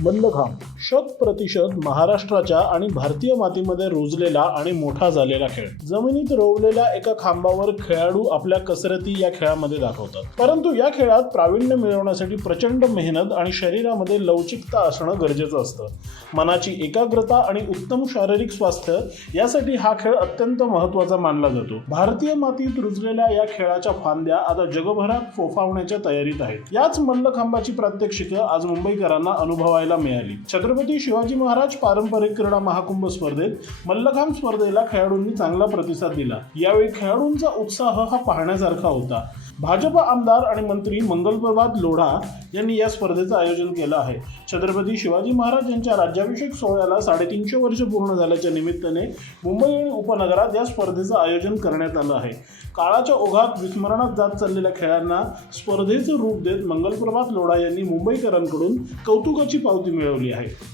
मल्लखांब शत प्रतिशत महाराष्ट्राच्या आणि भारतीय मातीमध्ये रुजलेला आणि मोठा झालेला खेळ. जमिनीत रोवलेल्या एका खांबावर खेळाडू आपल्या कसरती या खेळामध्ये दाखवतात. परंतु या खेळात प्रावीण्य मिळवण्यासाठी प्रचंड मेहनत आणि शरीरामध्ये लवचिकता असणं गरजेचं असतं. मनाची एकाग्रता आणि उत्तम शारीरिक स्वास्थ्य यासाठी हा खेळ अत्यंत महत्त्वाचा मानला जातो. भारतीय मातीत रुजलेल्या या खेळाच्या फांद्या आता जगभरात फोफावण्याच्या तयारीत आहेत. याच मल्लखांबाची प्रात्यक्षिकं आज मुंबईकरांना अनुभवायला मिळाली. छत्रपती शिवाजी महाराज पारंपरिक क्रीडा महाकुंभ स्पर्धेत मल्लखांब स्पर्धेला खेळाडूंनी चांगला प्रतिसाद दिला. यावेळी खेळाडूंचा उत्साह हा पाहण्यासारखा होता. भाजप आमदार आणि मंत्री मंगलप्रभात लोढा यांनी या स्पर्धेचं आयोजन केलं आहे. छत्रपती शिवाजी महाराज यांच्या राज्याभिषेक सोहळ्याला साडेतीनशे वर्ष पूर्ण झाल्याच्या निमित्ताने मुंबई आणि उपनगरात या स्पर्धेचं आयोजन करण्यात आलं आहे. काळाच्या ओघात विस्मरणात जात चाललेल्या खेळांना स्पर्धेचं रूप देत मंगलप्रभात लोढा यांनी मुंबईकरांकडून कौतुकाची पावती मिळवली आहे.